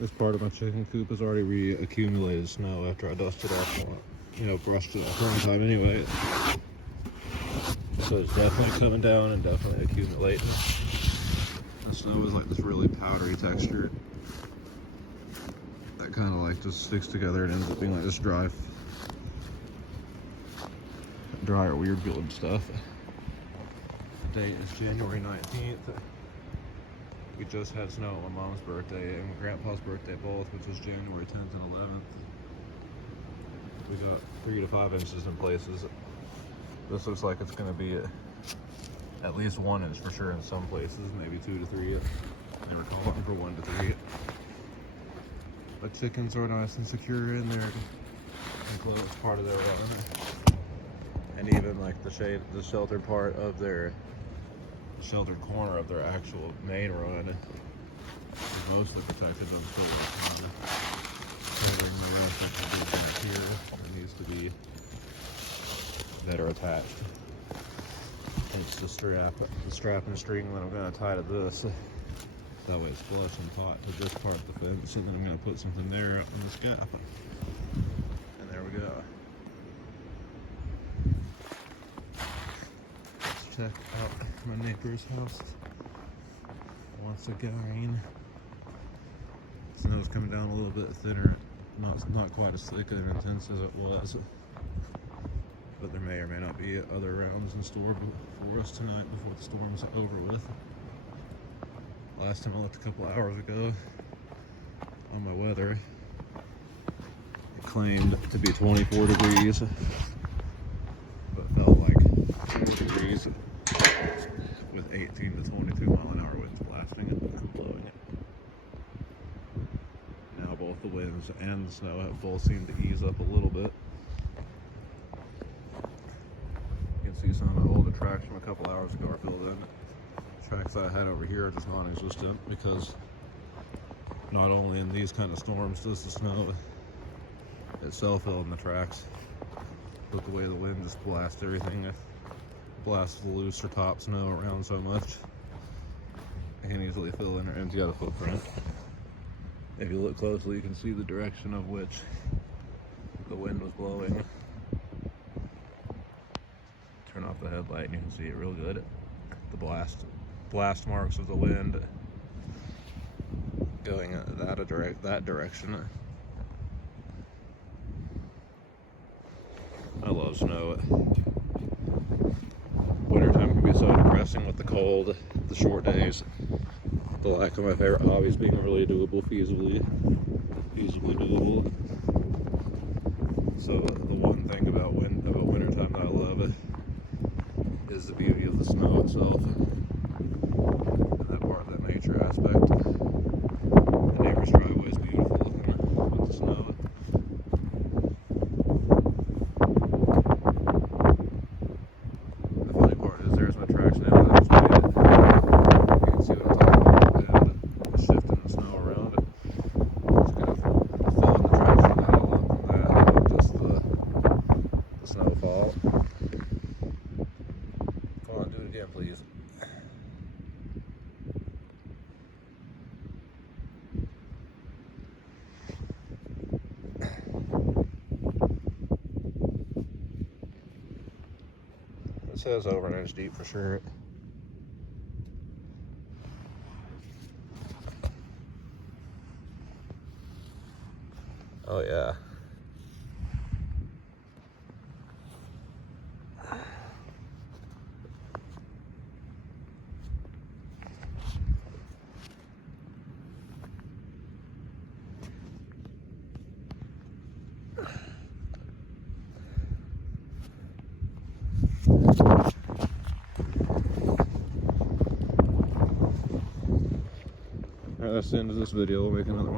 This part of my chicken coop has already re-accumulated snow after I dusted off on it. You know, brushed it off one time anyway. So it's definitely coming down and definitely accumulating. The snow is like this really powdery texture that kind of like just sticks together and ends up being like this drier, weird feeling stuff. The date is January 19th. We just had snow on my mom's birthday and my grandpa's birthday both, which was January 10th and 11th. We got 3 to 5 inches in places. This looks like it's going to be at least 1 inch for sure in some places, maybe 2 to 3. They were calling for 1 to 3. But chickens are nice and secure in their enclosed part of their run. And even like the sheltered part of their sheltered corner of their actual main run is mostly protected, but still covering the rest of the big back here that needs to be better attached. And it's the strap and string that I'm going to tie to this. That way it's flush and taut to this part of the fence, and then I'm going to put something there up in this gap. And there we go. Let's check out my neighbor's house once again. Snow's coming down a little bit thinner, not quite as thick and intense as it was. But there may or may not be other rounds in store for us tonight before the storm's over with. Last time I looked a couple hours ago on my weather, it claimed to be 24 degrees, but felt like 2 degrees with 18 to 22 mile an hour winds blasting it and blowing it. Now both the winds and the snow have both seemed to ease up a little bit. You can see some of my older tracks from a couple hours ago are filled in. Tracks I had over here are just non-existent because not only in these kind of storms does the snow itself fill in the tracks, but the way the wind just blasts everything, blasts the loose or top snow around so much, it can easily fill in or empty out a footprint. If you look closely, you can see the direction of which the wind was blowing. Turn off the headlight and you can see it real good. The blast marks of the wind going that direction. I love snow. Wintertime can be so depressing with the cold, the short days, the lack of my favorite hobbies being really doable, feasibly doable. So the one thing about wintertime that I love is the beauty of the snow itself. Nature aspect. The neighbor's driveway is beautiful looking with the snow. The funny part is there's my tracks now that I just made it. You can see what I'm talking about, and shifting the snow around it. Just kind of filling the tracks from that along from that, just the snowfall. Come on, do it again, please. It says over an inch deep for sure. Oh yeah. Alright, that's the end of this video. We'll make another one.